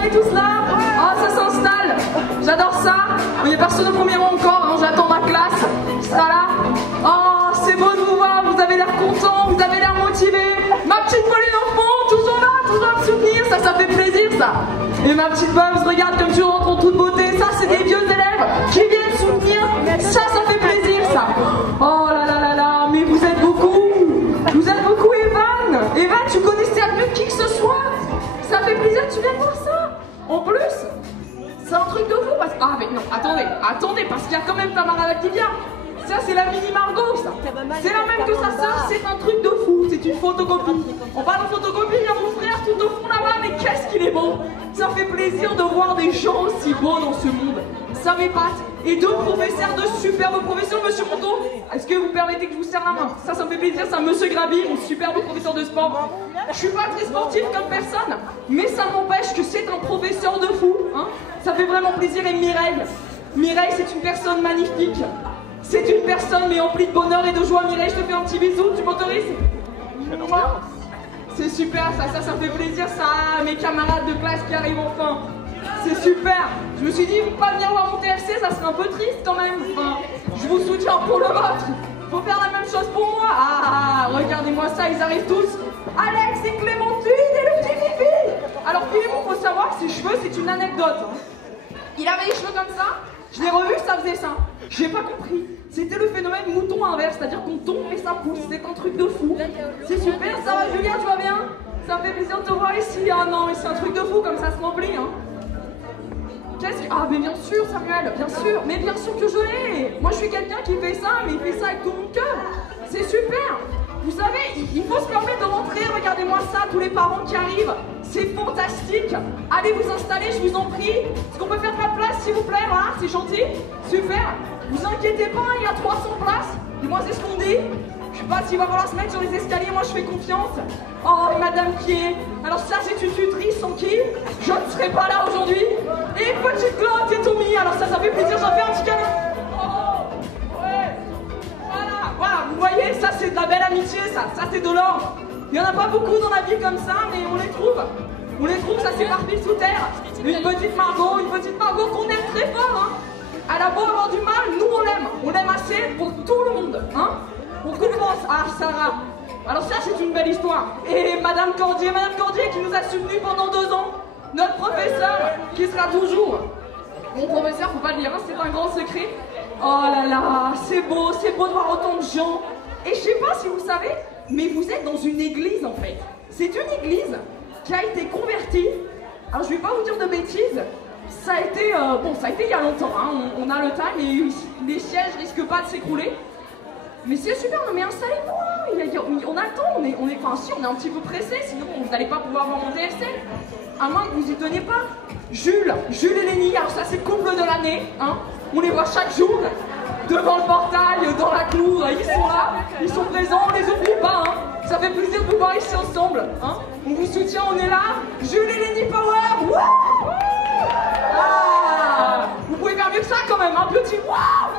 on est tous là. Ah, ça s'installe. J'adore ça. Il n'y a personne au premier rang encore, hein. J'attends ma classe. Qui sera là. Oh, c'est beau de vous voir. Vous avez l'air content, vous avez l'air motivé. Ma petite Pauline au fond, toujours là, toujours à me soutenir. Ça fait plaisir, ça. Et ma petite Bubs, regarde comme tu rentres en toute beauté. Ça, c'est des vieux élèves qui viennent soutenir. Ça fait plaisir, ça. Oh là là là là, mais vous êtes beaucoup. Vous êtes beaucoup, Evan. Evan, tu connaissais mieux que qui que ce soit. Ça fait plaisir, tu viens de voir ça. En plus, c'est un truc de fou parce que... Ah mais non, attendez, parce qu'il y a quand même Tamara qui vient. Ça, c'est la mini Margot, ça. C'est la même que sa sœur, c'est un truc de fou. C'est une photocopie. On parle de photocopie, il y a mon frère tout au fond là-bas, mais qu'est-ce qu'il est beau. Ça fait plaisir de voir des gens aussi beaux dans ce monde. Ça m'épate. Et deux professeurs, deux superbes professeurs, monsieur Monto. Est-ce que vous permettez que je vous serre la main? Ça me fait plaisir, ça, monsieur Graby, mon superbe professeur de sport. Je suis pas très sportif comme personne, mais ça m'empêche que c'est un professeur de fou, hein. Ça fait vraiment plaisir. Et Mireille, c'est une personne magnifique. C'est une personne mais emplie de bonheur et de joie. Mireille, je te fais un petit bisou, tu m'autorises? C'est super, ça me fait plaisir, ça, mes camarades de classe qui arrivent enfin. C'est super. Je me suis dit, pas venir voir mon TFC, ça serait un peu triste quand même. Enfin, je vous soutiens pour le vôtre. Faut faire la même chose pour moi. Ah, regardez-moi ça, ils arrivent tous. Alex et Clémentine et le petit Fifi. Alors Philémon, faut savoir, ses cheveux, c'est une anecdote, hein. Il avait les cheveux comme ça. Je l'ai revu, ça faisait ça. J'ai pas compris. C'était le phénomène mouton inverse, c'est-à-dire qu'on tombe et ça pousse. C'est un truc de fou. C'est super, ça va Julien, tu vas bien? Ça me fait plaisir de te voir ici. Ah non, mais c'est un truc de fou comme ça se remplit, hein. Qu'est-ce que... Ah mais bien sûr Samuel, bien sûr. Mais bien sûr que je l'ai. Moi je suis quelqu'un qui fait ça, mais il fait ça avec tout mon cœur. C'est super. Vous savez, il faut se permettre de rentrer. Regardez-moi ça, tous les parents qui arrivent. C'est fantastique. Allez vous installer, je vous en prie. Est-ce qu'on peut faire de la place, s'il vous plaît? Voilà, c'est gentil. Super. Vous inquiétez pas, il y a 300 places. Du moins, c'est ce qu'on dit. Je sais pas s'il va falloir se mettre sur les escaliers, moi je fais confiance. Oh, madame qui est... Alors ça, c'est une tutrice sans qui je ne serai pas là aujourd'hui. Et petite Claude et Tommy. Alors ça fait plaisir, j'en fais un petit câlin. Oh, ouais. Voilà, vous voyez, ça c'est de la belle amitié, ça c'est de l'or. Il n'y en a pas beaucoup dans la vie comme ça, mais on les trouve. On les trouve, ça s'éparpille sous terre. Une petite Margot qu'on aime très fort, hein. Elle a beau avoir du mal, nous on l'aime assez pour tout le monde, hein. On compense. Ah, Sarah. Alors ça, c'est une belle histoire. Et Madame Cordier qui nous a soutenus pendant 2 ans. Notre professeur, qui sera toujours... Mon professeur, faut pas le dire, hein, c'est un grand secret. Oh là là, c'est beau de voir autant de gens. Et je sais pas si vous savez, mais vous êtes dans une église en fait. C'est une église qui a été convertie. Alors je vais pas vous dire de bêtises. Ça a été, ça a été il y a longtemps, hein. On a le time et les sièges risquent pas de s'écrouler. Mais c'est super, non mais installez-vous, hein. On a le temps, on est un petit peu pressé, sinon vous n'allez pas pouvoir voir mon TFC. À moins que vous y teniez pas. Jules et Lénie, alors ça c'est le couple de l'année, hein. On les voit chaque jour, devant le portail, dans la cour, ils sont là, ils sont présents, on les oublie pas, hein. Ça fait plaisir de vous voir ici ensemble, hein. On vous soutient, on est là. Jules et Lénie Power, wouh. Ah, vous pouvez faire mieux que ça quand même, un petit waouh.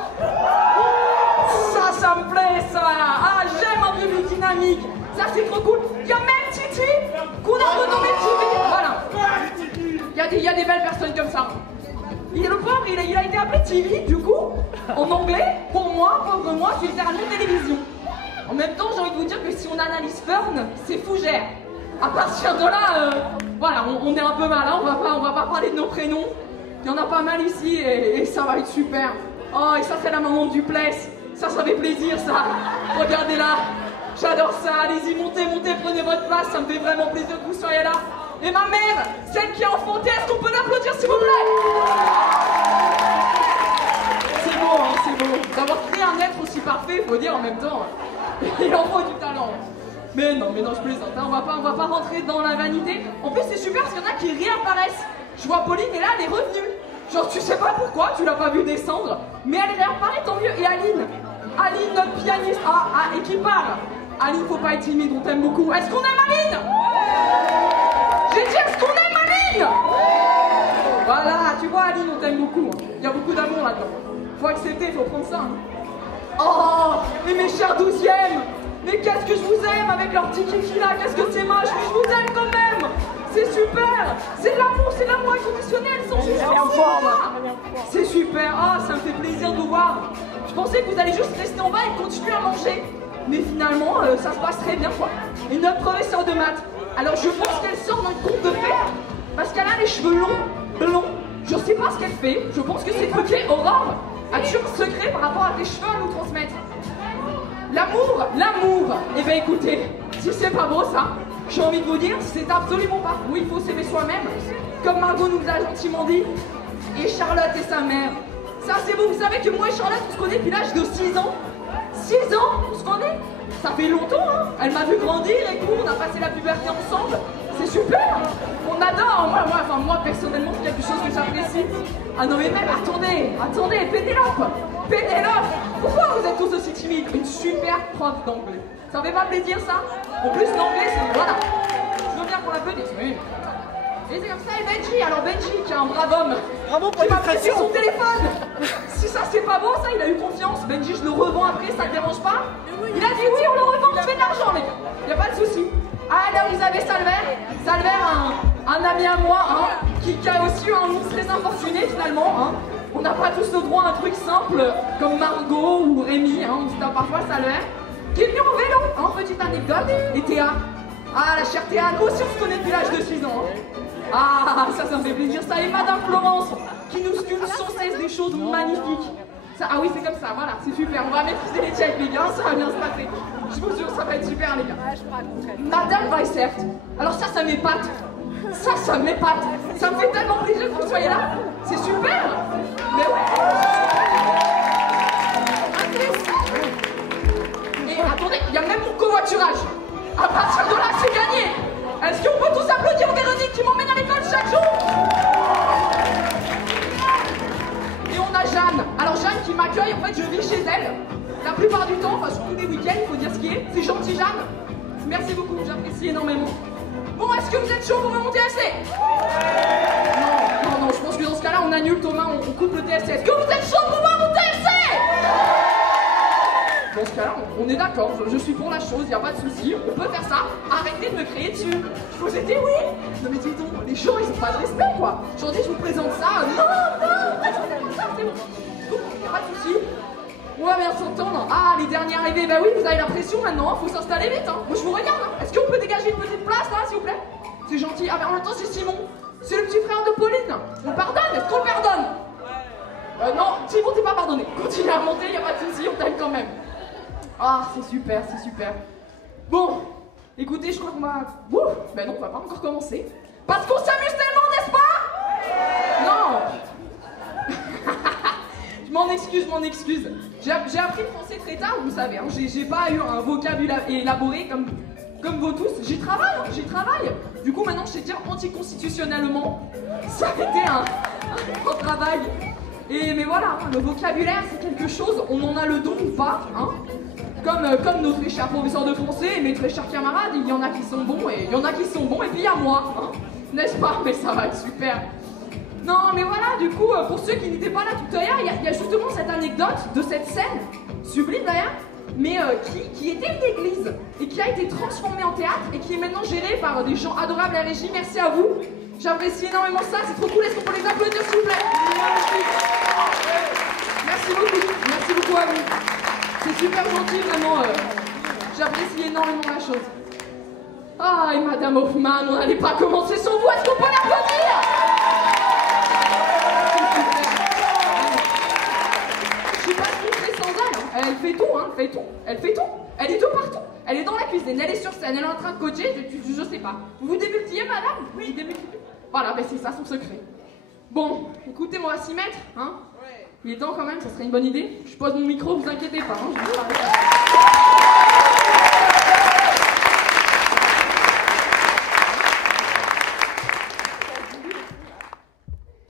Ça me plaît ça. Ah, j'aime un peu de dynamique. Ça c'est trop cool. Il y a même Titi qu'on a renommé Titi. Voilà. Il y a des belles personnes comme ça. Et le pauvre, il a été appelé TV du coup. En anglais, pour moi, pauvre moi, c'est littéralement télévision. En même temps, j'ai envie de vous dire que si on analyse Fern, c'est fougère. À partir de là, voilà, on est un peu mal, hein. On va pas parler de nos prénoms. Il y en a pas mal ici et ça va être super. Oh, et ça c'est la maman du Pless. Ça fait plaisir, ça. Regardez là. J'adore ça. Allez-y, montez, prenez votre place. Ça me fait vraiment plaisir que vous soyez là. Et ma mère, celle qui a enfanté, est-ce qu'on peut l'applaudir, s'il vous plaît? C'est beau, hein, c'est beau. D'avoir créé un être aussi parfait, faut dire en même temps. Il en faut du talent. Mais non, je plaisante. Hein. On va pas rentrer dans la vanité. En plus, c'est super parce qu'il y en a qui réapparaissent. Je vois Pauline et là, elle est revenue. Genre, tu sais pas pourquoi, tu l'as pas vu descendre, mais elle réapparaît, tant mieux. Et Aline, notre pianiste, et qui parle. Aline, faut pas être timide, on t'aime beaucoup. Est-ce qu'on aime Aline? J'ai dit, est-ce qu'on aime Aline? Voilà, tu vois Aline, on t'aime beaucoup. Il y a beaucoup d'amour là-dedans. Faut accepter, faut prendre ça. Hein. Oh, mais mes chers 12e, mais qu'est-ce que je vous aime avec leur petit kiki là, qu'est-ce que c'est moche, mais je vous aime quand même. C'est super. C'est de l'amour inconditionnel, sans jugement. C'est super. Ah, ça me fait plaisir de vous voir. Je pensais que vous allez juste rester en bas et continuer à manger. Mais finalement, ça se passe très bien, quoi. Et notre professeur de maths, alors je pense qu'elle sort d'un conte de fées, parce qu'elle a les cheveux longs, blonds. Je sais pas ce qu'elle fait, je pense que c'est truqué. Aurore, as-tu un secret par rapport à tes cheveux à nous transmettre? L'amour. Eh ben écoutez, si c'est pas beau ça, j'ai envie de vous dire, c'est absolument pas où il faut s'aimer soi-même, comme Margot nous a gentiment dit, et Charlotte et sa mère. Ça c'est beau, vous savez que moi et Charlotte, on se connaît depuis l'âge de 6 ans. 6 ans, on se connaît? Ça fait longtemps, hein. Elle m'a vu grandir et tout, on a passé la puberté ensemble. C'est super. On adore. Moi personnellement, c'est quelque chose que j'apprécie. Ah non mais même, attendez, Pénélope, pourquoi vous êtes tous aussi timides? Une super prof d'anglais. Ça fait pas plaisir ça? En plus l'anglais, c'est... Voilà. Je veux bien qu'on l'applaudisse, oui. Et c'est comme ça, et Benji, alors Benji, qui est un brave homme, qui m'a pris sur son téléphone. Si ça c'est pas beau, ça, il a eu confiance. Benji, je le revends après, ça te dérange pas? Il a dit oui, on le revend, on fait de l'argent, les gars. Y a pas de souci. Ah, là, vous avez Salver, un ami à moi, hein, qui a aussi eu un nom très infortuné finalement. Hein. On n'a pas tous le droit à un truc simple comme Margot ou Rémi, hein, on se tape parfois Salver, qui est venu en vélo, hein, petite anecdote, et Théa. Ah, la chère Théa, nous aussi on se connaît depuis l'âge de 6 ans. Hein. Ah, ça me fait plaisir, ça. Et Madame Florence, qui nous sculpte sans cesse des choses magnifiques. Ça, ah oui, c'est comme ça, voilà, c'est super. On va maîtriser les tiens avec les gars, ça va bien se passer. Je vous jure, ça va être super, les gars. Madame Weissert, alors ça m'épate. Ça m'épate. Ça me fait tellement plaisir que vous soyez là. C'est super. Mais ouais. Et attendez, il y a même mon covoiturage. À partir de là, c'est gagné. Est-ce qu'on peut tous applaudir Véronique qui m'emmène à l'école chaque jour? Et on a Jeanne. Alors Jeanne qui m'accueille, en fait je vis chez elle. La plupart du temps, enfin surtout des week-ends, il faut dire ce qui est. C'est gentil Jeanne. Merci beaucoup, j'apprécie énormément. Bon, est-ce que vous êtes chaud pour monter TSC? Non, je pense que dans ce cas-là, on annule Thomas, on coupe le TSC. Est-ce que vous êtes chaud pour monter TSC? Dans ce cas-là, on est d'accord, je suis pour la chose, y a pas de souci, on peut faire ça. Arrêtez de me crier dessus. Je vous ai dit oui. Non mais dis donc, les gens ils ont pas de respect quoi. Aujourd'hui je vous présente ça. Non, c'est bon. Y a pas de souci. On va bien s'entendre. Ah, les derniers arrivés, bah oui, vous avez la pression maintenant, faut s'installer vite. Hein. Moi je vous regarde. Hein. Est-ce qu'on peut dégager une petite place là, s'il vous plaît? C'est gentil. Ah, mais en même temps c'est Simon. C'est le petit frère de Pauline. On le pardonne? Est-ce qu'on le pardonne? Non, Simon t'es pas pardonné. Continue à monter, y a pas de souci, on t'aime quand même. Ah, c'est super, c'est super. Bon, écoutez, je crois qu'on va... Ouh, ben non, on va pas encore commencer. Parce qu'on s'amuse tellement, n'est-ce pas? Non. Je m'en excuse. J'ai appris le français très tard, vous savez. Hein. J'ai pas eu un vocabulaire élaboré comme vous tous. J'y travaille. Du coup, maintenant, je sais dire anticonstitutionnellement. Ça a été un travail. Mais voilà, hein, le vocabulaire, c'est quelque chose, on en a le don ou pas, hein. Comme nos très chers professeurs de français et mes très chers camarades, il y en a qui sont bons et puis il y a moi, hein. N'est-ce pas? Mais ça va être super. Non, mais voilà, du coup, pour ceux qui n'étaient pas là tout à l'heure, il y a justement cette anecdote de cette scène, sublime d'ailleurs, mais qui était une église et qui a été transformée en théâtre et qui est maintenant gérée par des gens adorables à la régie. Merci à vous. J'apprécie énormément ça, c'est trop cool. Est-ce qu'on peut les applaudir s'il vous plaît? Merci beaucoup à vous. C'est super gentil, vraiment. J'apprécie énormément la chose. Ah, et Madame Hoffman, on n'allait pas commencer sans vous. Est-ce qu'on peut l'applaudir? Je suis pas frustrée sans elle. Hein. Elle fait tout, hein. Elle fait tout. Elle est tout partout. Elle est dans la cuisine, elle est sur scène, elle est en train de coacher. Je sais pas. Vous vous démultipliez, madame? Oui, démultipliez. Voilà, ben c'est ça son secret. Bon, écoutez, on va s'y mettre, hein. Il est temps quand même, ça serait une bonne idée. Je pose mon micro, vous inquiétez pas. Hein,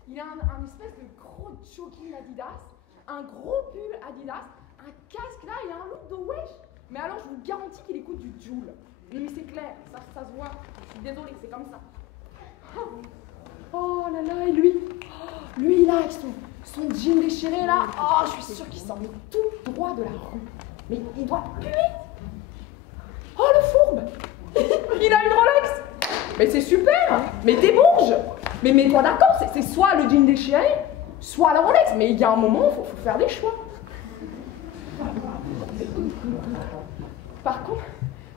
il a un espèce de gros jogging Adidas, un gros pull Adidas, un casque là et un look de wesh. Mais alors je vous garantis qu'il écoute du Joule. Mais c'est clair, ça se voit. Je suis désolée, c'est comme ça. Oh là là, et lui là avec son jean déchiré là, oh je suis sûre qu'il s'en met tout droit de la rue. Mais il doit puer. Oh le fourbe. Il a une Rolex. Mais c'est super. Mais débourge. Mais mets-toi d'accord, c'est soit le jean déchiré, soit la Rolex. Mais il y a un moment, il faut faire des choix. Par contre,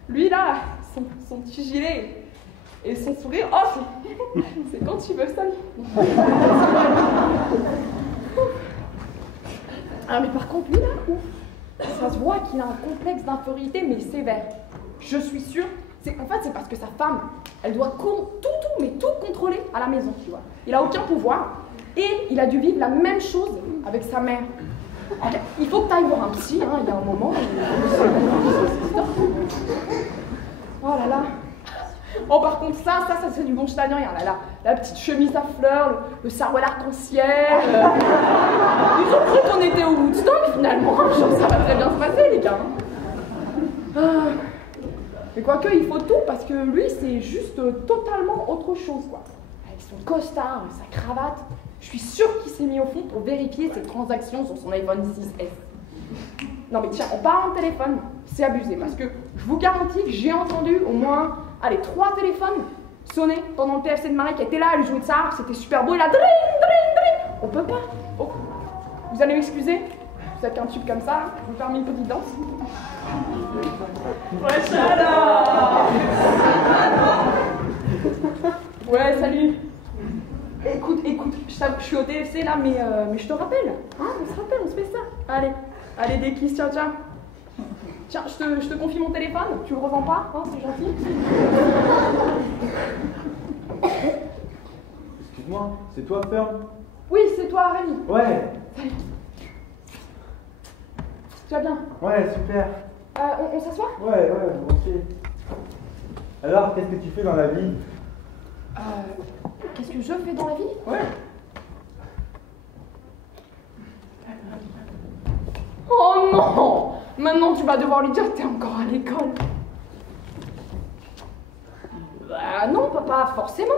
lui là, son petit gilet et son sourire, oh, c'est quand tu veux ça. Ah mais par contre, lui là, ça se voit qu'il a un complexe d'infériorité mais sévère. Je suis sûre, en fait c'est parce que sa femme, elle doit tout contrôler à la maison, tu vois. Il a aucun pouvoir et il a dû vivre la même chose avec sa mère. Okay. Il faut que tu ailles voir un psy, hein, il y a un moment. Oh là là. Oh par contre ça c'est du bon italien, là, la petite chemise à fleurs, le sarouel arc-en-ciel. Ils ont cru qu'on était au Woodstock finalement, genre, ça va très bien se passer les gars. Mais quoique il faut tout parce que lui c'est juste totalement autre chose quoi. Avec son costard, sa cravate, je suis sûre qu'il s'est mis au fond pour vérifier ses transactions sur son iPhone 6S. Non mais tiens, en parlant de téléphone, c'est abusé parce que je vous garantis que j'ai entendu au moins, 3 téléphones sonner pendant le TFC de Marie qui était là, elle jouait de ça, c'était super beau, et là, dring, dring, dring. On peut pas. Oh. Vous allez m'excuser, vous êtes qu'un tube comme ça, je vais faire une petite danse. Ouais, chaleur. Ouais, salut. Écoute, je suis au TFC là, mais je te rappelle. Hein, on se rappelle, on se fait ça. Allez, des kisses, tiens. Tiens, je te confie mon téléphone, tu le revends pas, hein, c'est gentil. Excuse-moi, c'est toi, Fern? Oui, c'est toi, Rémi. Ouais. Salut. Tu vas bien? Ouais, super. On s'assoit? Ouais, ok. Alors, qu'est-ce que tu fais dans la vie? Qu'est-ce que je fais dans la vie? Ouais. Oh non! Maintenant tu vas devoir lui dire que t'es encore à l'école. Bah non, papa, forcément.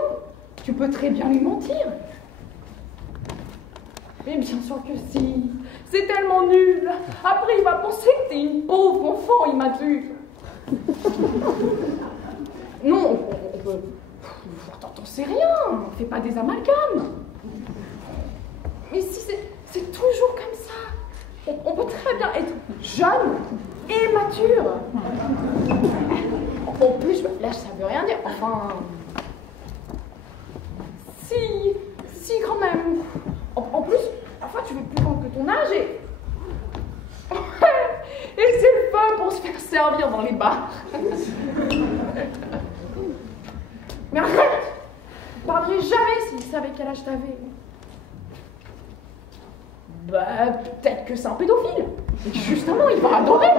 Tu peux très bien lui mentir. Mais bien sûr que si. C'est tellement nul. Après il va penser que t'es une pauvre enfant immature. Non, on peut... T'en sais rien, on fait pas des amalgames. Mais si c'est toujours comme ça. On peut très bien être jeune et mature. En plus, là ça veut rien dire. Enfin... Si quand même. En plus, parfois tu fais plus grand que ton âge et... Et c'est le fun pour se faire servir dans les bars. Mais arrête! Je parlerai jamais s'il savait quel âge t'avais. Bah, peut-être que c'est un pédophile. Et justement, il va adorer.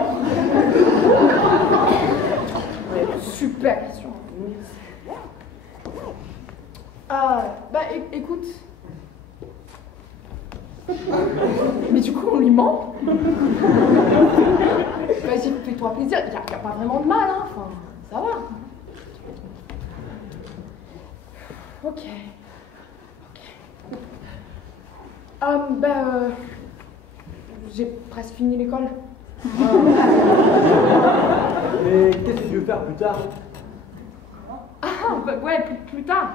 Super question. Bah, écoute. Mais du coup, on lui ment. Vas-y, fais-toi plaisir. Il n'y a pas vraiment de mal, hein. Enfin, ça va. Ok. J'ai presque fini l'école. Mais qu'est-ce que tu veux faire plus tard? Ouais, plus tard.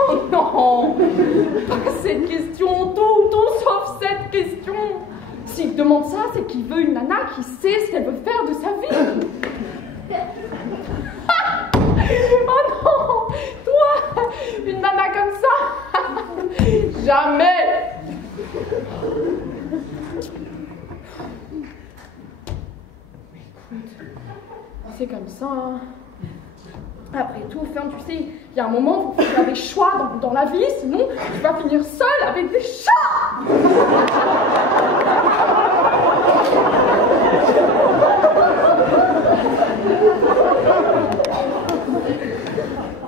Oh non! Pas cette question, tout sauf cette question. S'il demande ça, c'est qu'il veut une nana qui sait ce qu'elle veut faire de sa vie. Oh non! Toi, une nana comme ça? Jamais! C'est comme ça, hein. Après tout, Fern, tu sais, il y a un moment où il faut faire des choix dans la vie, sinon tu vas finir seule avec des chats!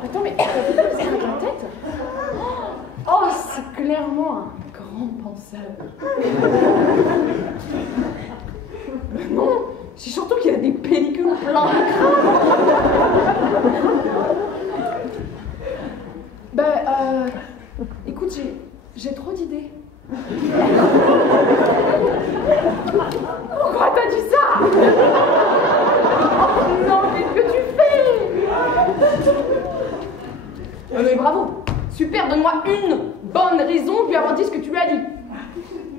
Attends, mais t'as vu ça avec la tête? Oh, c'est clairement un grand penseur. Non, c'est surtout qu'il y a des pellicules plein de crâne. Écoute, j'ai trop d'idées. Pourquoi t'as dit ça? donne-moi une bonne raison de lui avoir dit ce que tu lui as dit.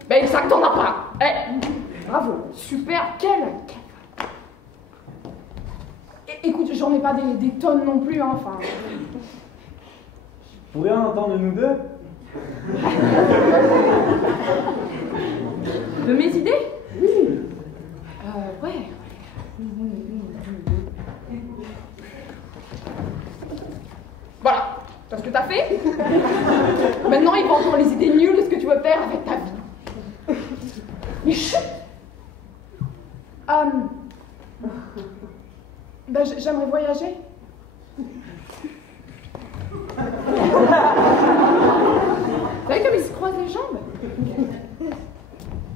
Ben, ça que t'en as pas. Eh, bravo, super, Écoute, j'en ai pas des tonnes non plus, hein, enfin... Vous pourriez en entendre de nous deux? De mes idées? Oui. Ouais. Voilà, t'as ce que t'as fait. Maintenant, il va entendre les idées nulles de ce que tu veux faire avec ta vie. Mais chut! Ben, j'aimerais voyager. Vous savez comme il se croise les jambes?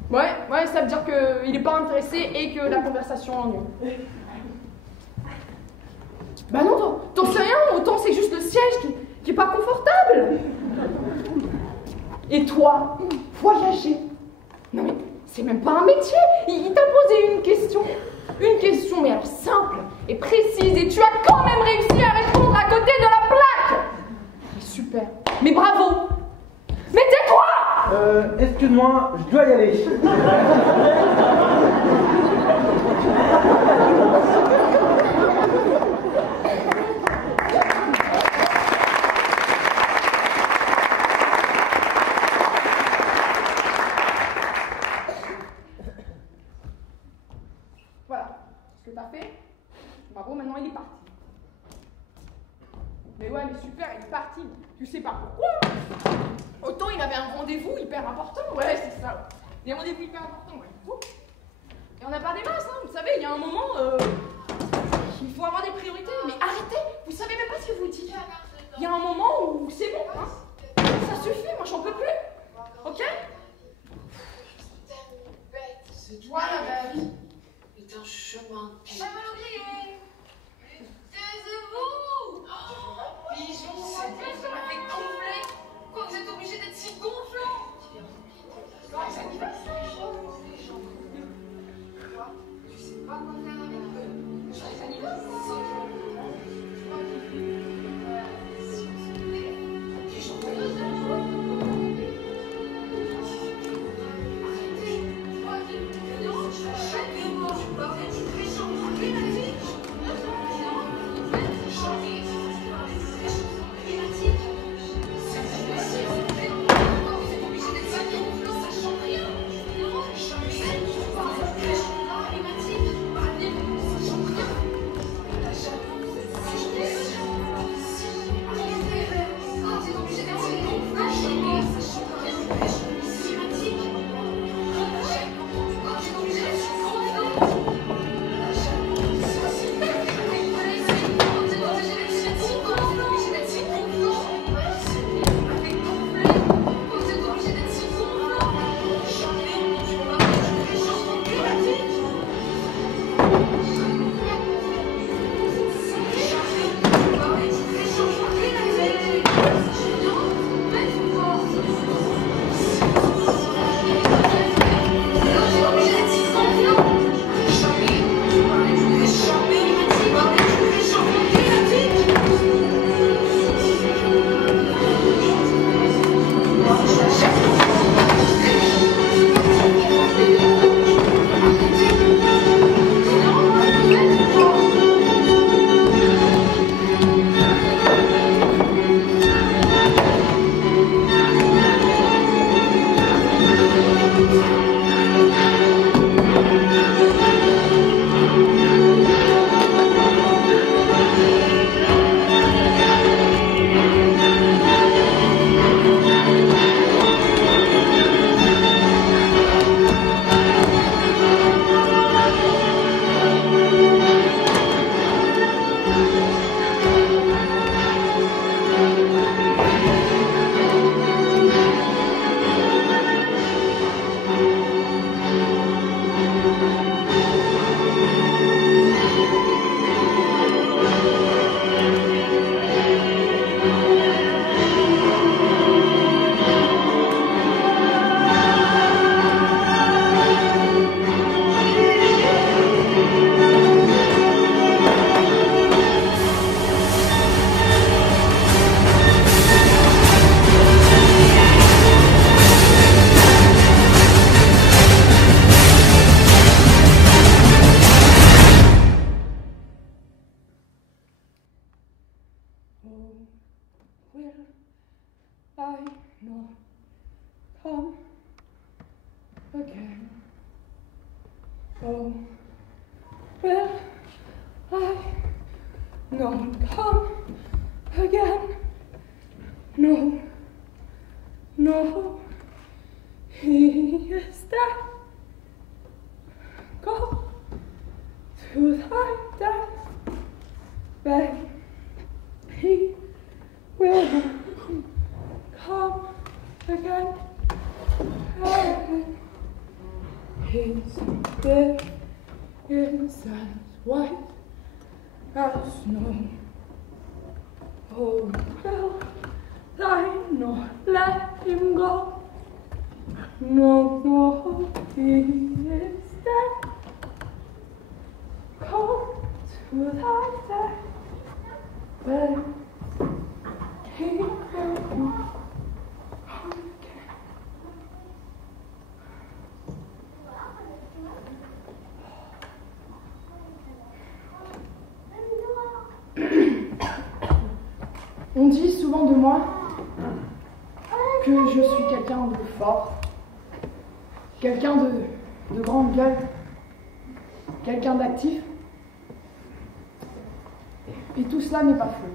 Ouais, ça veut dire qu'il est pas intéressé et que la conversation l'ennuie. Bah non, t'en sais rien, autant c'est juste le siège qui est pas confortable. Et toi, voyager? Non mais c'est même pas un métier. Il t'a posé une question, mais alors simple et précise, et tu as quand même réussi à répondre à côté de la plaque. Mais super, mais bravo. Mais tais-toi! Excuse-moi, je dois y aller. Voilà, ce que t'as fait, bravo, maintenant il est parti. Mais ouais, mais super, il est parti. Tu sais pas pourquoi. Autant il avait un rendez-vous hyper important, ouais, c'est ça. Des rendez-vous hyper importants, ouais. Et on n'a pas des masses, hein, vous savez, il y a un moment, il faut avoir des priorités. Mais arrêtez, vous savez même pas ce que vous dites. Il y a un moment où c'est bon, hein. Ça suffit, moi j'en peux plus. Ok? C'est toi la belle. C'est un chemin de vie. Chevalier, taisez-vous! Pigeon, ça m'a fait gonfler. Quoi, vous êtes obligé d'être si gonflant? Joyeux anniversaire! Quoi? Tu sais pas quoi faire avec eux? Joyeux anniversaire! Si on se plaît, pigeon, come again. Oh, will I not come again? No, no, he is dead. Go to thy death, but he will come again. And his beard is as white as snow. Oh, will I not let him go? No, no, he is dead. Go to thy death, but he will come again. On dit souvent de moi que je suis quelqu'un de fort, quelqu'un de grande gueule, quelqu'un d'actif. Et tout cela n'est pas faux.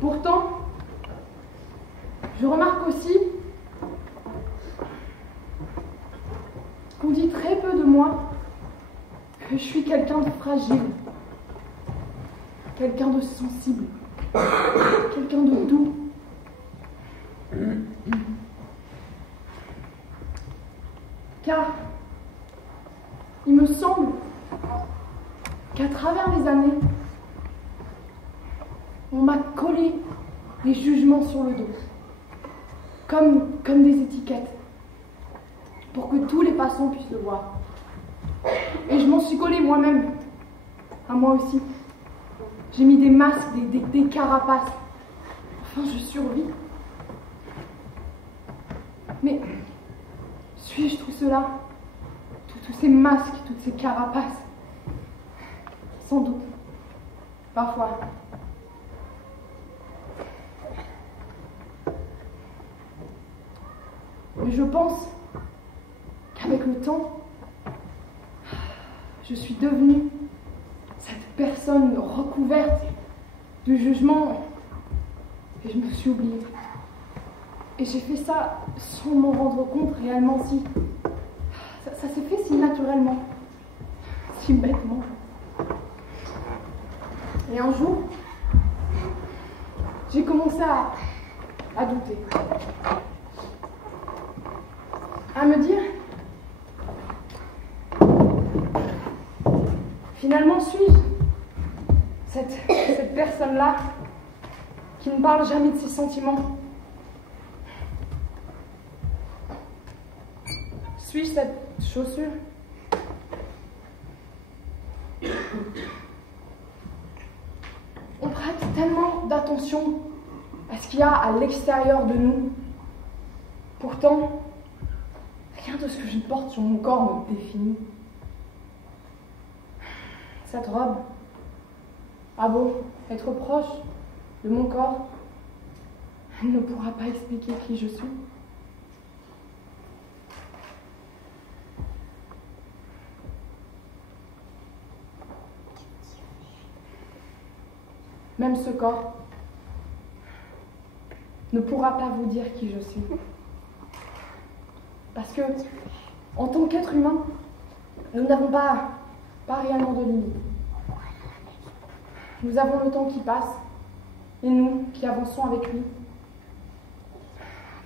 Pourtant, je remarque aussi qu'on dit très peu de moi que je suis quelqu'un de fragile, quelqu'un de sensible, quelqu'un de doux. Car il me semble qu'à travers les années, on m'a collé des jugements sur le dos, comme des étiquettes, pour que tous les passants puissent le voir. Et je m'en suis collée moi-même, à moi aussi. J'ai mis des masques, des carapaces. Enfin, je survis. Mais suis-je tout cela? Tous ces masques, toutes ces carapaces? Sans doute. Parfois. Mais je pense qu'avec le temps, je suis devenue cette personne recouverte de jugement et je me suis oubliée. Et j'ai fait ça sans m'en rendre compte réellement, si ça s'est fait si naturellement, si bêtement. Et un jour, j'ai commencé à douter, à me dire, finalement suis-je cette personne-là qui ne parle jamais de ses sentiments? Suis-je cette chaussure? On prête tellement d'attention à ce qu'il y a à l'extérieur de nous. Pourtant, rien de ce que je porte sur mon corps me définit. Cette robe a beau être proche de mon corps, elle ne pourra pas expliquer qui je suis. Même ce corps ne pourra pas vous dire qui je suis. Parce que, en tant qu'être humain, nous n'avons pas réellement de limite. Nous avons le temps qui passe, et nous qui avançons avec lui.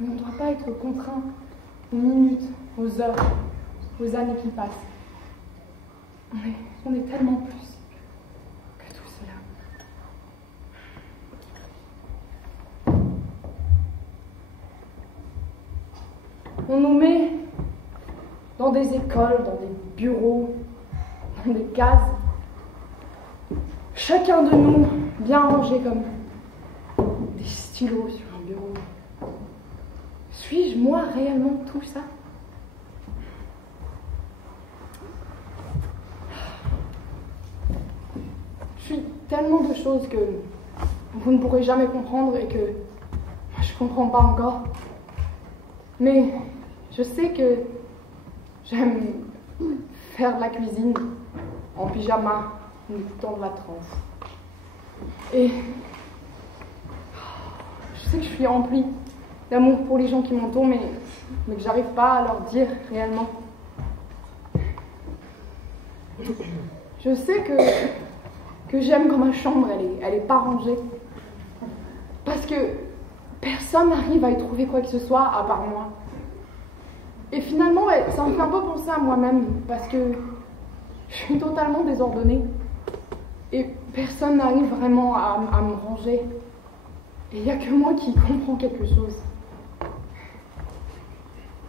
Mais on ne doit pas être contraint aux minutes, aux heures, aux années qui passent. On est tellement plus que tout cela. On nous met dans des écoles, dans des bureaux, dans des cases. Chacun de nous bien rangé comme des stylos sur un bureau. Suis-je moi réellement tout ça? Je suis tellement de choses que vous ne pourrez jamais comprendre et que moi, je Je comprends pas encore. Mais je sais que j'aime faire de la cuisine en pyjama, en écoutant de la trance. Et je sais que je suis remplie d'amour pour les gens qui m'entourent, mais que j'arrive pas à leur dire réellement. Je sais que j'aime quand ma chambre, elle est pas rangée. Parce que personne n'arrive à y trouver quoi que ce soit à part moi. Et finalement, ça me fait un peu penser à moi-même, parce que je suis totalement désordonnée. Et personne n'arrive vraiment à me ranger. Et il n'y a que moi qui comprends quelque chose.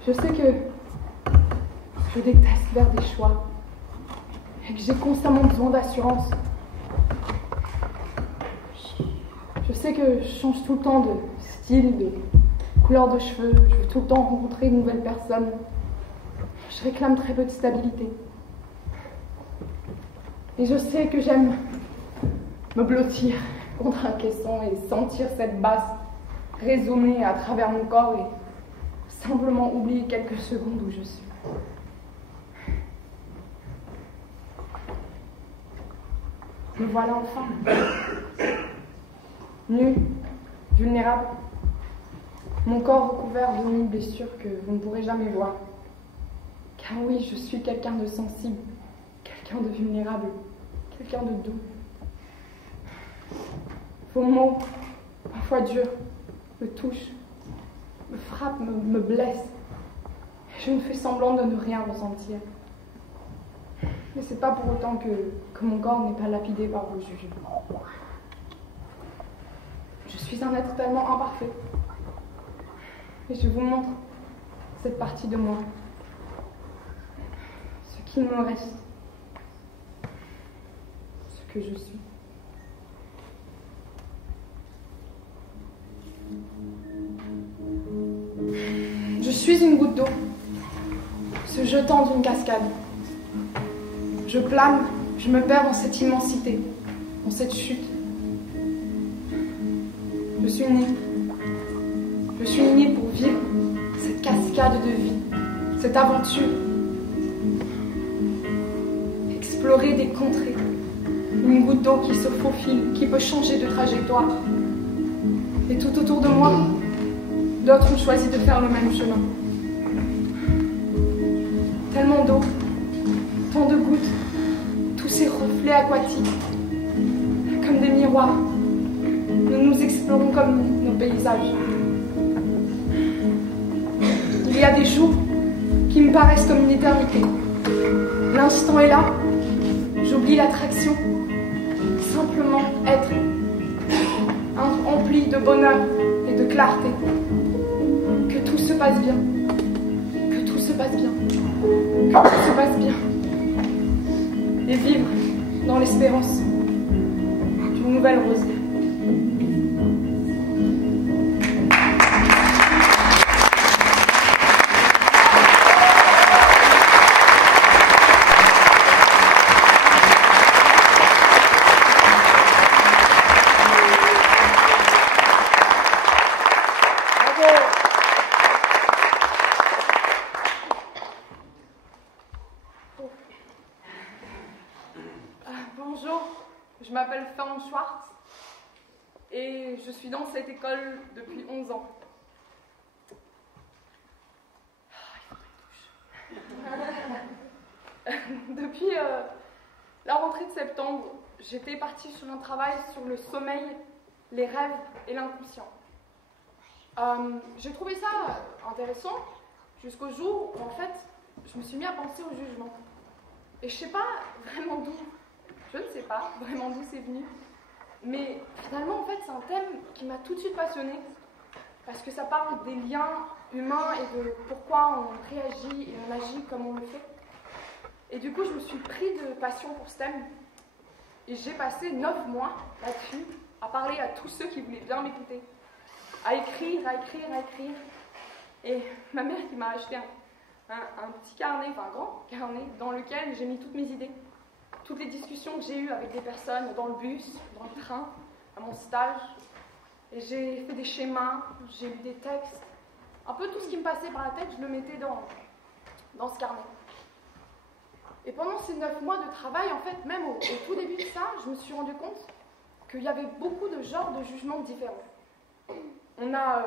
Je sais que je déteste faire des choix. Et que j'ai constamment besoin d'assurance. Je sais que je change tout le temps de style, de couleur de cheveux. Je veux tout le temps rencontrer de nouvelles personnes. Je réclame très peu de stabilité. Et je sais que j'aime me blottir contre un caisson et sentir cette basse résonner à travers mon corps et simplement oublier quelques secondes où je suis. Me voilà enfin. Nu, vulnérable. Mon corps recouvert de mille blessures que vous ne pourrez jamais voir. Car oui, je suis quelqu'un de sensible, quelqu'un de vulnérable, quelqu'un de doux. Vos mots, parfois durs, me touchent, me frappent, me blessent. Et je ne fais semblant de ne rien ressentir. Mais c'est pas pour autant que mon corps n'est pas lapidé par vos jugements. Je suis un être tellement imparfait. Et je vous montre cette partie de moi. Ce qu'il me reste. Ce que je suis. Je suis une goutte d'eau, se jetant d'une cascade. Je plane, je me perds dans cette immensité, dans cette chute. Je suis née. Je suis née pour vivre cette cascade de vie, cette aventure. Explorer des contrées. Une goutte d'eau qui se faufile, qui peut changer de trajectoire. Et tout autour de moi, d'autres ont choisi de faire le même chemin. Tellement d'eau, tant de gouttes, tous ces reflets aquatiques, comme des miroirs. Nous nous explorons comme nos paysages. Il y a des jours qui me paraissent comme une éternité. L'instant est là, j'oublie l'attraction, simplement être empli de bonheur et de clarté. Que tout se passe bien, que tout se passe bien, que tout se passe bien. Et vivre dans l'espérance d'une nouvelle rosée. Bonjour, je m'appelle Fern Schwartz et je suis dans cette école depuis 11 ans. Depuis la rentrée de septembre, j'étais partie sur un travail sur le sommeil, les rêves et l'inconscient. J'ai trouvé ça intéressant jusqu'au jour où en fait je me suis mis à penser au jugement. Et je sais pas vraiment d'où, je ne sais pas vraiment d'où c'est venu, mais finalement en fait c'est un thème qui m'a tout de suite passionnée parce que ça parle des liens humains et de pourquoi on réagit et on agit comme on le fait. Et du coup je me suis pris de passion pour ce thème et j'ai passé 9 mois là-dessus à parler à tous ceux qui voulaient bien m'écouter, à écrire. Et ma mère qui m'a acheté un petit carnet, enfin un grand carnet, dans lequel j'ai mis toutes mes idées. Toutes les discussions que j'ai eues avec des personnes dans le bus, dans le train, à mon stage. Et j'ai fait des schémas, j'ai lu des textes. Un peu tout ce qui me passait par la tête, je le mettais dans ce carnet. Et pendant ces 9 mois de travail, en fait, même au tout début de ça, je me suis rendu compte qu'il y avait beaucoup de genres de jugements différents. On a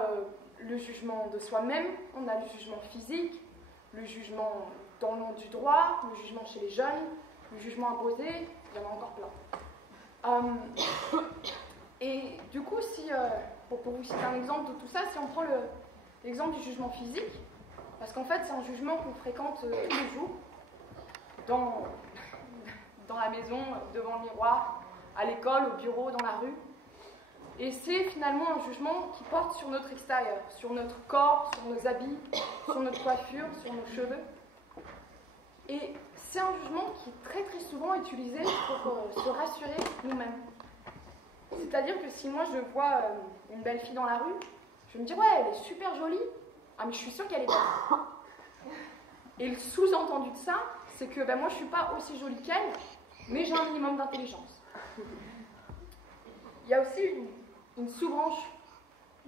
le jugement de soi-même, on a le jugement physique, le jugement dans le monde du droit, le jugement chez les jeunes, le jugement imposé, il y en a encore plein. Et du coup, pour vous citer un exemple de tout ça, si on prend l'exemple du jugement physique, parce qu'en fait c'est un jugement qu'on fréquente tous les jours, dans la maison, devant le miroir, à l'école, au bureau, dans la rue. Et c'est finalement un jugement qui porte sur notre extérieur, sur notre corps, sur nos habits, sur notre coiffure, sur nos cheveux. Et c'est un jugement qui est très très souvent utilisé pour se rassurer nous-mêmes. C'est-à-dire que si moi je vois une belle fille dans la rue, je vais me dire ouais, elle est super jolie, ah mais je suis sûre qu'elle est belle. Et le sous-entendu de ça, c'est que moi je suis pas aussi jolie qu'elle, mais j'ai un minimum d'intelligence. Il y a aussi une sous-branche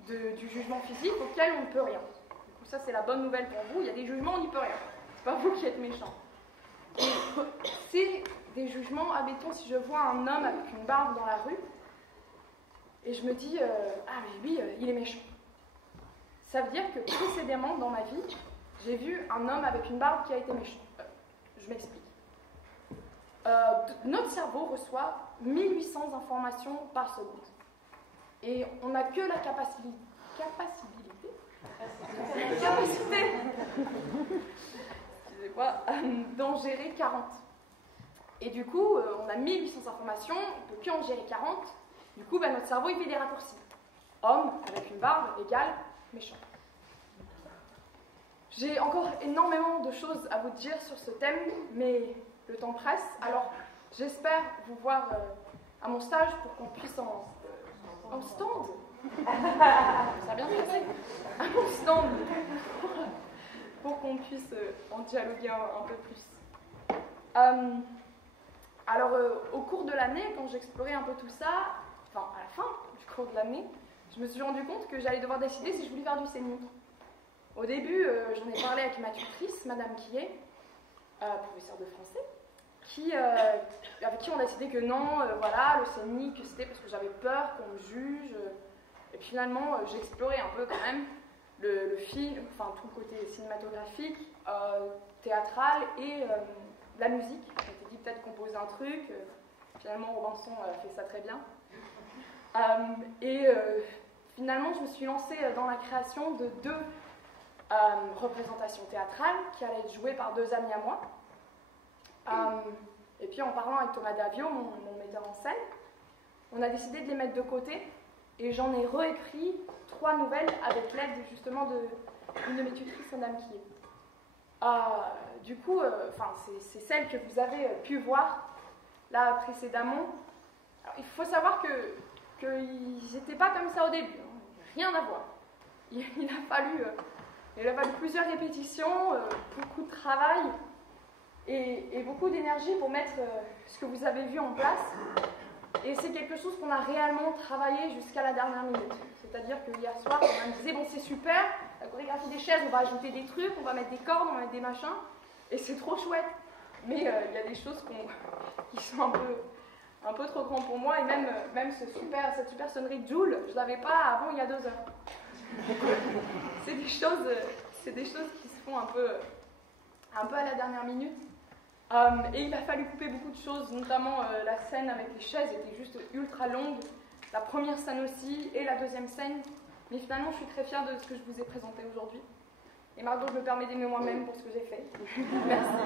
du jugement physique auquel on ne peut rien. Du coup, ça c'est la bonne nouvelle pour vous, il y a des jugements, on n'y peut rien. C'est pas vous qui êtes méchants. Et c'est des jugements, admettons, si je vois un homme avec une barbe dans la rue, et je me dis, ah mais lui, il est méchant. Ça veut dire que précédemment dans ma vie, j'ai vu un homme avec une barbe qui a été méchant. Je m'explique. Notre cerveau reçoit 1800 informations par seconde. Et on n'a que la capacité d'en gérer 40. Et du coup, on a 1800 informations, on ne peut qu'en gérer 40. Du coup, notre cerveau, il fait des raccourcis. Homme avec une barbe égale méchant. J'ai encore énormément de choses à vous dire sur ce thème, mais le temps presse. Alors, j'espère vous voir à mon stage pour qu'on puisse en stand. Ça a bien passé. À mon stand. Pour qu'on puisse en dialoguer un peu plus. Alors, au cours de l'année, quand j'explorais un peu tout ça, enfin, à la fin du cours de l'année, je me suis rendu compte que j'allais devoir décider si je voulais faire du scénique. Au début, j'en ai parlé avec ma tutrice, Madame Quillet, professeure de français, avec qui on a décidé que non, voilà, le scénique, c'était parce que j'avais peur qu'on me juge. Et puis finalement, j'ai exploré un peu quand même le film, enfin tout le côté cinématographique, théâtral et la musique. Je m'étais dit peut-être composer un truc. Finalement, Robinson fait ça très bien. Finalement, je me suis lancée dans la création de 2 représentations théâtrales qui allaient être jouées par 2 amis à moi. Et puis en parlant avec Thomas Davio, mon metteur en scène, on a décidé de les mettre de côté et j'en ai réécrit 3 nouvelles avec l'aide justement d'une de mes tutrices, Madame Quillet. Du coup, c'est celle que vous avez pu voir là précédemment. Alors, il faut savoir qu'ils n'étaient pas comme ça au début, hein. Rien à voir. Il a fallu plusieurs répétitions, beaucoup de travail et beaucoup d'énergie pour mettre ce que vous avez vu en place. Et c'est quelque chose qu'on a réellement travaillé jusqu'à la dernière minute. C'est-à-dire que hier soir, on me disait, bon c'est super, la chorégraphie des chaises, on va ajouter des trucs, on va mettre des cordes, on va mettre des machins, et c'est trop chouette. Mais il y a des choses qui sont un peu trop grandes pour moi, et même cette super sonnerie de Joule, je ne l'avais pas avant il y a 2 heures. C'est des choses qui se font un peu à la dernière minute. Et il a fallu couper beaucoup de choses, notamment la scène avec les chaises était juste ultra longue, la première scène aussi, et la deuxième scène. Mais finalement, je suis très fière de ce que je vous ai présenté aujourd'hui. Et Margot, je me permets d'aimer moi-même pour ce que j'ai fait. Merci.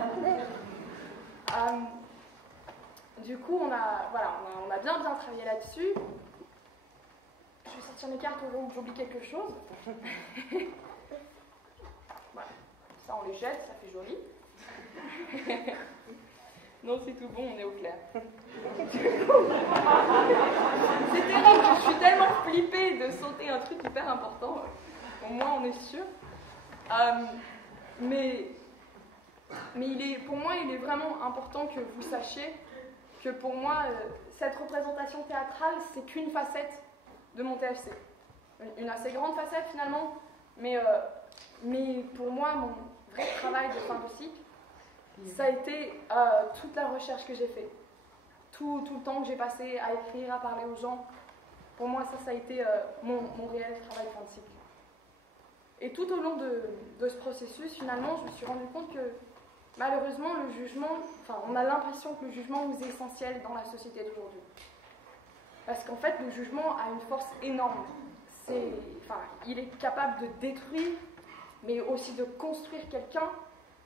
Du coup, on a bien travaillé là-dessus. Je vais sortir mes cartes au cas où j'oublie quelque chose. Voilà. Ça, on les jette, ça fait joli. Non, c'est tout bon, on est au clair. C'est terrible, je suis tellement flippée de sauter un truc hyper important. Au moins, on est sûr. Mais pour moi, il est vraiment important que vous sachiez que pour moi, cette représentation théâtrale, c'est qu'une facette de mon TFC. une assez grande facette finalement, mais pour moi, mon vrai travail de fin de cycle, ça a été toute la recherche que j'ai faite, tout le temps que j'ai passé à écrire, à parler aux gens. Pour moi, ça a été mon réel travail de fin de cycle. Et tout au long de ce processus, finalement, je me suis rendu compte que malheureusement, le jugement, on a l'impression que le jugement nous est essentiel dans la société d'aujourd'hui. Parce qu'en fait, le jugement a une force énorme. Il est capable de détruire, mais aussi de construire quelqu'un.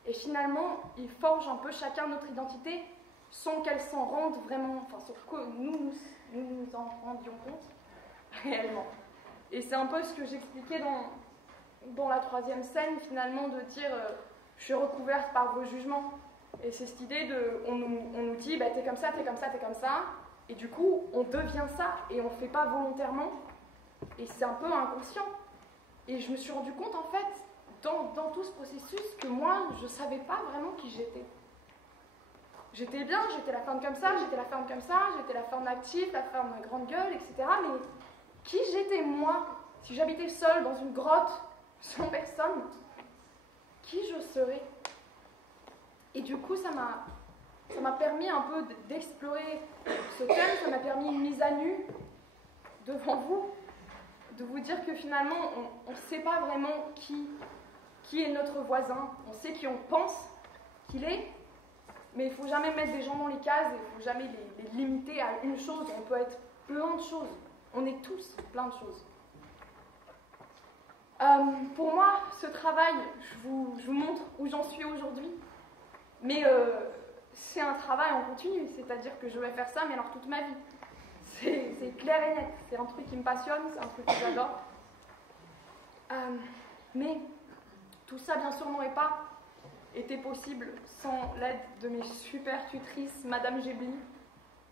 Et finalement, il forge un peu chacun notre identité sans qu'elle s'en rende vraiment, sans que nous en rendions compte réellement. Et c'est un peu ce que j'expliquais dans la troisième scène, finalement, de dire je suis recouverte par vos jugements. Et c'est cette idée on nous dit t'es comme ça, t'es comme ça, t'es comme ça. Et du coup, on devient ça et on ne fait pas volontairement. Et c'est un peu inconscient. Et je me suis rendu compte, en fait, dans tout ce processus, que moi, je ne savais pas vraiment qui j'étais. J'étais bien, j'étais la femme comme ça, j'étais la femme comme ça, j'étais la femme active, la femme grande gueule, etc. Mais qui j'étais, moi, si j'habitais seule dans une grotte, sans personne, qui je serais? Et du coup, ça m'a permis un peu d'explorer ce thème, ça m'a permis une mise à nu devant vous, de vous dire que finalement, on ne sait pas vraiment qui est notre voisin. On sait qui on pense qu'il est, mais il ne faut jamais mettre des gens dans les cases, il ne faut jamais les limiter à une chose. On peut être plein de choses. On est tous plein de choses. Pour moi, ce travail, je vous montre où j'en suis aujourd'hui, mais c'est un travail en continu, c'est-à-dire que je vais faire ça, mais alors toute ma vie. C'est clair et net, c'est un truc qui me passionne, c'est un truc que j'adore. Mais tout ça, bien sûr, n'aurait pas été possible sans l'aide de mes super tutrices, Madame Gebli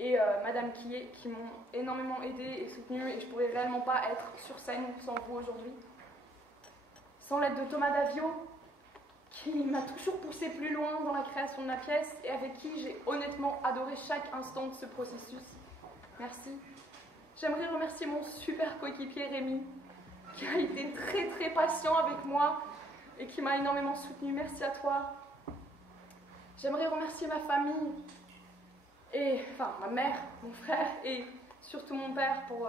et Madame Quillet, qui m'ont énormément aidée et soutenue, et je ne pourrais réellement pas être sur scène sans vous aujourd'hui. Sans l'aide de Thomas Davio, qui m'a toujours poussé plus loin dans la création de la pièce et avec qui j'ai honnêtement adoré chaque instant de ce processus. Merci. J'aimerais remercier mon super coéquipier Rémi, qui a été très très patient avec moi et qui m'a énormément soutenue. Merci à toi. J'aimerais remercier ma famille, ma mère, mon frère et surtout mon père pour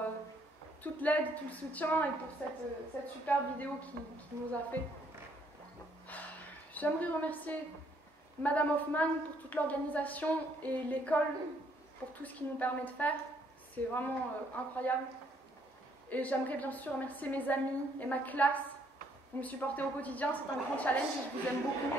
toute l'aide, tout le soutien et pour cette superbe vidéo qui nous a fait. J'aimerais remercier Madame Hoffman pour toute l'organisation et l'école pour tout ce qu'il nous permet de faire. C'est vraiment incroyable. Et j'aimerais bien sûr remercier mes amis et ma classe. Vous me supportez au quotidien, c'est un grand challenge et je vous aime beaucoup.